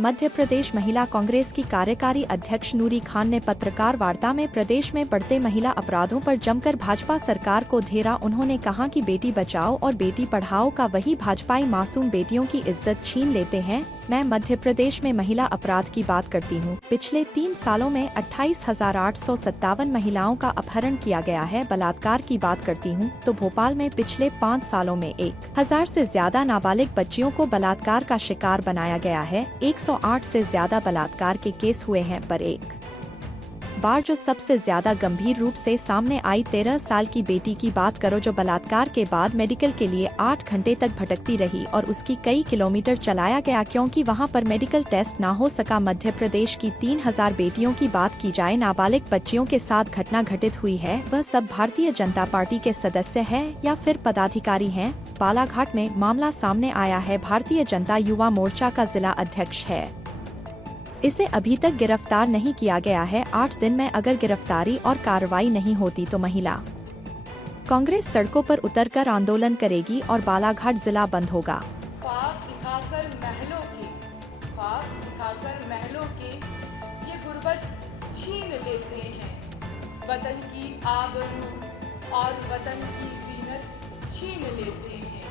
मध्य प्रदेश महिला कांग्रेस की कार्यकारी अध्यक्ष नूरी खान ने पत्रकार वार्ता में प्रदेश में बढ़ते महिला अपराधों पर जमकर भाजपा सरकार को घेरा। उन्होंने कहा कि बेटी बचाओ और बेटी पढ़ाओ का वही भाजपाई मासूम बेटियों की इज्जत छीन लेते हैं। मैं मध्य प्रदेश में महिला अपराध की बात करती हूँ। पिछले 3 सालों में 28,857 महिलाओं का अपहरण किया गया है। बलात्कार की बात करती हूँ तो भोपाल में पिछले 5 सालों में 1000 से ज्यादा नाबालिग बच्चियों को बलात्कार का शिकार बनाया गया है। 108 से ज्यादा बलात्कार के केस हुए हैं, पर एक बार जो सबसे ज्यादा गंभीर रूप से सामने आई 13 साल की बेटी की बात करो, जो बलात्कार के बाद मेडिकल के लिए 8 घंटे तक भटकती रही और उसकी कई किलोमीटर चलाया गया क्योंकि वहां पर मेडिकल टेस्ट न हो सका। मध्य प्रदेश की 3000 बेटियों की बात की जाए नाबालिग बच्चियों के साथ घटना घटित हुई है, वह सब भारतीय जनता पार्टी के सदस्य है या फिर पदाधिकारी हैं। बालाघाट में मामला सामने आया है। भारतीय जनता युवा मोर्चा का जिला अध्यक्ष है, इसे अभी तक गिरफ्तार नहीं किया गया है। 8 दिन में अगर गिरफ्तारी और कार्रवाई नहीं होती तो महिला कांग्रेस सड़कों पर उतरकर आंदोलन करेगी और बालाघाट जिला बंद होगा। ख्वाब दिखाकर महलों के ये गुर्बत छीन लेते हैं। वतन की आबरू और वतन की जीनत छीन लेते हैं।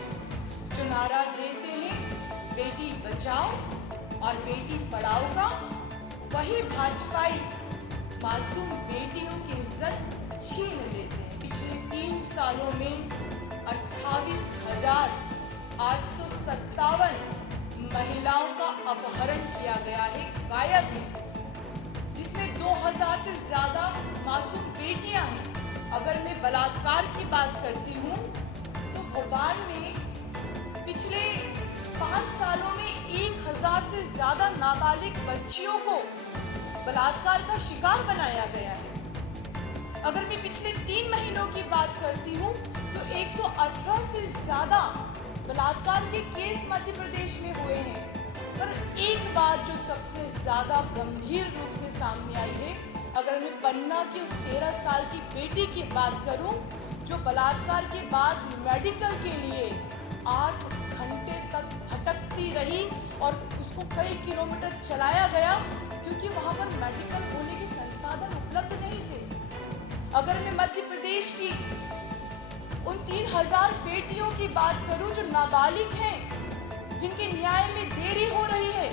जो नारा देते हैं बेटी बचाओ और बेटी पढ़ाओ का, वही भाजपाई मासूम बेटियों की इज्जत छीन लेते हैं। पिछले 3 सालों में 28,857 महिलाओं का अपहरण किया गया है, गायब है, जिसमें 2000 से ज्यादा मासूम बेटियां हैं। अगर मैं बलात्कार की बात करती हूँ तो भोपाल में पिछले 5 सालों में 1000 से ज्यादा नाबालिग बच्चियों को बलात्कार का शिकार बनाया गया है। अगर मैं पिछले 3 महीनों की बात करती हूँ तो 118 से ज्यादा बलात्कार के केस मध्य प्रदेश में हुए हैं। पर एक बात जो सबसे ज्यादा गंभीर रूप से सामने आई है, अगर मैं पन्ना की उस 13 साल की बेटी की बात करूं जो बलात्कार के बाद मेडिकल के लिए 8 घंटे तक भटकती रही और उसको कई किलोमीटर चलाया गया क्योंकि वहां पर मेडिकल होने के संसाधन उपलब्ध नहीं थे। अगर मैं मध्य प्रदेश की उन 3000 बेटियों की बात करूं जो नाबालिग हैं, जिनके न्याय में देरी हो रही है,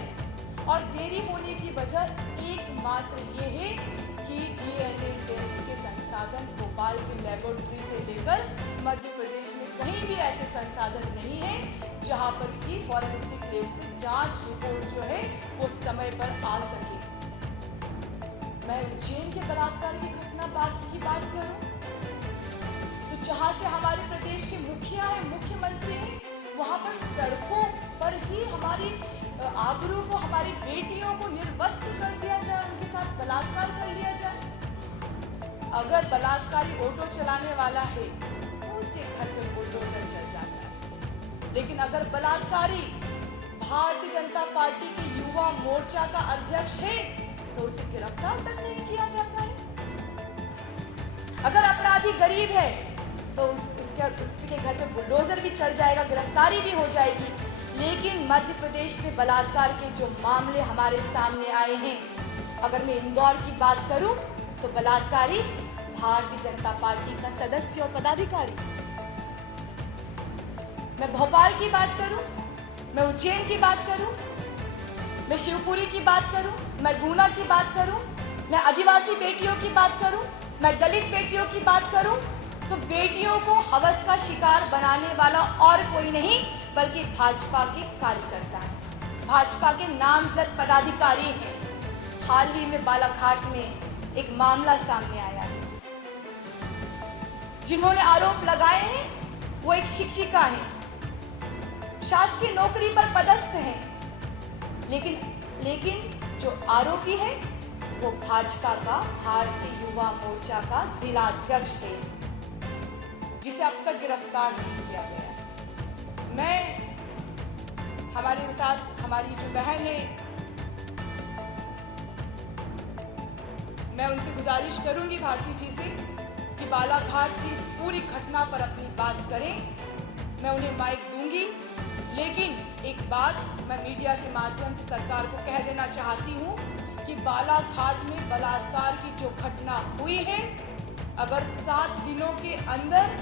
और देरी होने की वजह एकमात्र ये है कि डीएनए टेस्ट के संसाधन भोपाल की लेबोरेटरी से लेकर मध्य प्रदेश में कहीं भी ऐसे संसाधन नहीं है जहां पर कि फॉरेंसिक लैब से जांच रिपोर्ट जो है वो समय पर आ सके। मैं उज्जैन के बलात्कार की घटना की बात करूं तो जहां से हमारे प्रदेश के मुखिया है, मुख्यमंत्री हैं, वहां पर सड़कों पर ही हमारी आबरू को, हमारी बेटियों को निर्वस्त्र कर दिया जाए, उनके साथ बलात्कार कर लिया जाए। अगर बलात्कारी ऑटो चलाने वाला है तो उसके घर पे बुलडोजर चल जाता है, लेकिन अगर बलात्कारी भारतीय जनता पार्टी के युवा मोर्चा का अध्यक्ष है तो उसे गिरफ्तार तक नहीं किया जाता है। अगर अपराधी गरीब है तो उसके घर पे बुलडोजर भी चल जाएगा, गिरफ्तारी भी हो जाएगी। लेकिन मध्य प्रदेश में बलात्कार के जो मामले हमारे सामने आए हैं, अगर मैं इंदौर की बात करूं तो बलात्कारी भारतीय जनता पार्टी का सदस्य और पदाधिकारी। मैं भोपाल की बात करूं, मैं उज्जैन की बात करूं, मैं शिवपुरी की बात करूं, मैं गुना की बात करूं, मैं आदिवासी बेटियों की बात करूं, मैं दलित बेटियों की बात करूं, तो बेटियों को हवस का शिकार बनाने वाला और कोई नहीं बल्कि भाजपा के कार्यकर्ता हैं, भाजपा के नामजद पदाधिकारी हैं। हाल ही में बालाघाट में एक मामला सामने आया है। जिन्होंने आरोप लगाए हैं वो एक शिक्षिका है, शासकीय नौकरी पर पदस्थ है, लेकिन जो आरोपी है वो भाजपा का, भारतीय युवा मोर्चा का जिला अध्यक्ष है, जिसे अब तक गिरफ्तार नहीं किया गया है। मैं हमारे साथ हमारी जो बहन है, मैं उनसे गुजारिश करूंगी भारती जी से कि बालाघाट की इस पूरी घटना पर अपनी बात करें। मैं उन्हें माइक दूंगी, लेकिन एक बात मैं मीडिया के माध्यम से सरकार को कह देना चाहती हूँ कि बालाघाट में बलात्कार की जो घटना हुई है, अगर 7 दिनों के अंदर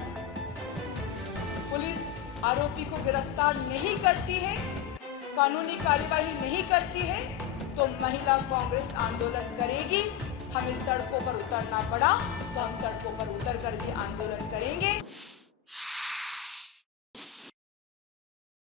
पुलिस आरोपी को गिरफ्तार नहीं करती है, कानूनी कार्यवाही नहीं करती है, तो महिला कांग्रेस आंदोलन करेगी। हमें सड़कों पर उतरना पड़ा तो हम सड़कों पर उतर कर भी आंदोलन करेंगे।